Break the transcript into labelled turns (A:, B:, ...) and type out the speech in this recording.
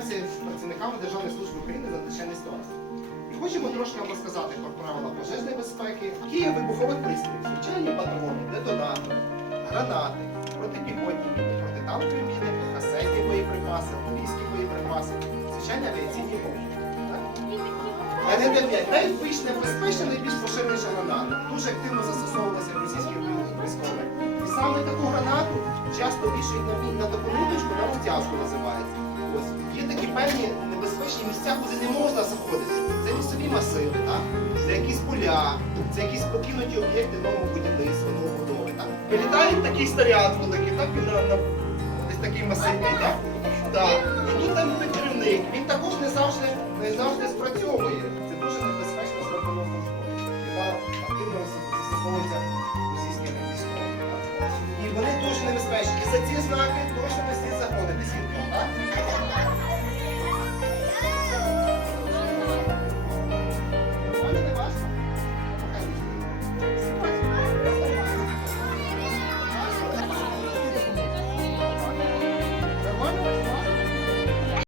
A: зайдемося працівниками Державної служби України з надзвичайних ситуацій. І хочемо трошки вам розказати про правила пожежної безпеки, дії вибухових пристроїв, звичайні патрони, детонатори, гранати, протипіхотні міни, протитанкові міни, касетні боєприпаси, артилерійські боєприпаси, звичайні авіаційні бомби. Так? НД-5 найбільш небезпечна, найбільш поширеніша граната. Дуже активно застосовувалася в російських військових. І саме таку гранату часто вішають на, мі- на називається. Місця, куди не можна заходити. Це лісові масиви, так? це якісь поля, це якісь покинуті об'єкти нового будівництва, новобудови. Так? Вилітає такий снаряд великий, так? Він на, на, десь такий масивний, так? Так. І тут там керівник. Він також не завжди, не завжди спрацьовує. Це дуже небезпечно зроблено яка активно застосовується російськими військовими. І вони дуже небезпечні. І за ці знаки